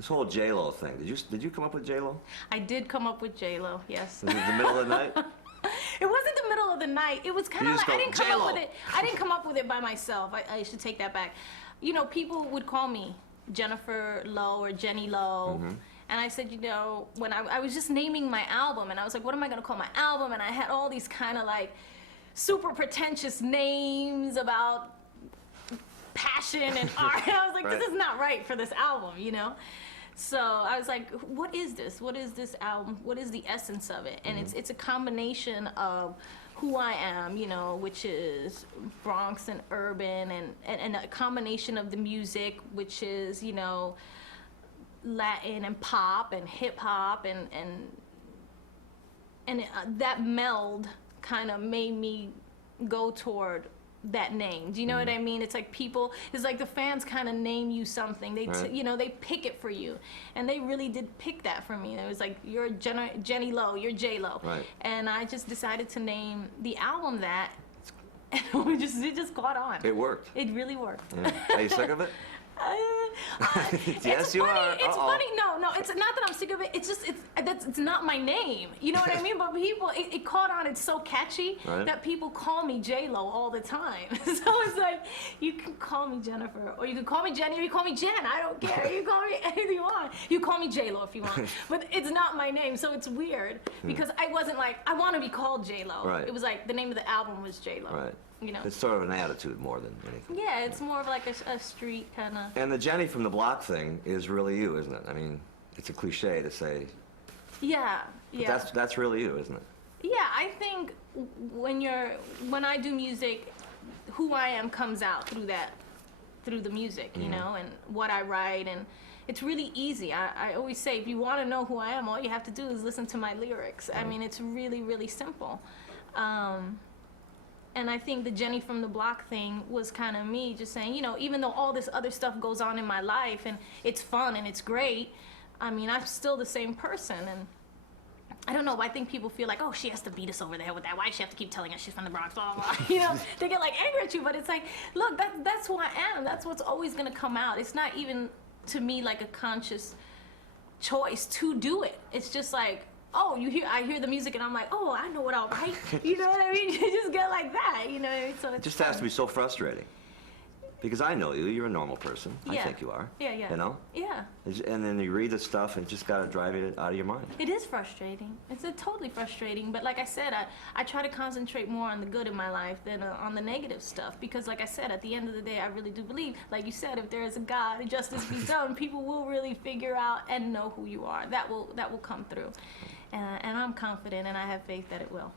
This whole J-Lo thing. Did you come up with J-Lo? I did come up with J-Lo, yes. Was it the middle of the night? It wasn't the middle of the night. It was kind of like, go, I didn't come J-Lo. up with it. I didn't come up with it by myself. I should take that back. You know, people would call me Jennifer Lowe or Jenny Lowe. And I said, you know, when I was just naming my album, and I was like, what am I going to call my album? And I had all these kind of like super pretentious names about passion and art. And I was like, Right. this is not right for this album, you know? So I was like, what is this? What is this album? What is the essence of it? And it's a combination of who I am, you know, which is Bronx and urban, and a combination of the music, which is, you know, Latin and pop and hip hop, and that meld kind of made me go toward that name. Do you know what I mean? It's like people, it's like the fans kind of name you something. They, Right. you know, they pick it for you, and they really did pick that for me. It was like, you're Jenny Lowe, you're J Lo, Right. and I just decided to name the album that, and it just caught on. It worked. It really worked. Yeah. Are you sick of it? Yes, you funny. are. It's Uh-oh. funny. No, it's not that I'm sick of it. It's just it's not my name. You know what I mean? But people, it caught on. It's so catchy Right. that people call me J Lo all the time. So it's like, you can call me Jennifer, or you can call me Jenny, or you call me Jen. I don't care. You call me anything you want. You call me J Lo if you want. But it's not my name, so it's weird because I wasn't like, I want to be called J Lo. Right. It was like the name of the album was J Lo. Right. You know. It's sort of an attitude more than anything. Yeah, it's more of like a street kind of. And the Jenny from the Block thing is really you, isn't it? I mean, it's a cliche to say, Yeah, but yeah. that's really you, isn't it? Yeah, I think when I do music, who I am comes out through the music, you know, and what I write, and it's really easy. I always say, if you want to know who I am, all you have to do is listen to my lyrics. I mean, it's really, really simple. And I think the Jenny from the Block thing was kind of me just saying, you know, even though all this other stuff goes on in my life and it's fun and it's great, I mean, I'm still the same person. And I don't know, but I think people feel like, oh, she has to beat us over there with that. Why does she have to keep telling us she's from the Bronx, blah, blah, blah. You know, they get like angry at you, but it's like, look, that's who I am. That's what's always going to come out. It's not even, to me, like a conscious choice to do it. It's just like, oh, I hear the music and I'm like, oh, I know what I'll write. You know what I mean? You just get like that, you know what I mean? So It just has to be so frustrating. Because I know you, you're a normal person. I Yeah. think you are. Yeah, yeah. You know? Yeah. And then you read the stuff and it just got to drive it out of your mind. It is frustrating. It's totally frustrating. But like I said, I try to concentrate more on the good in my life than on the negative stuff. Because like I said, at the end of the day, I really do believe, like you said, if there is a God and justice be done, people will really figure out and know who you are. That will come through. And I'm confident, and I have faith that it will.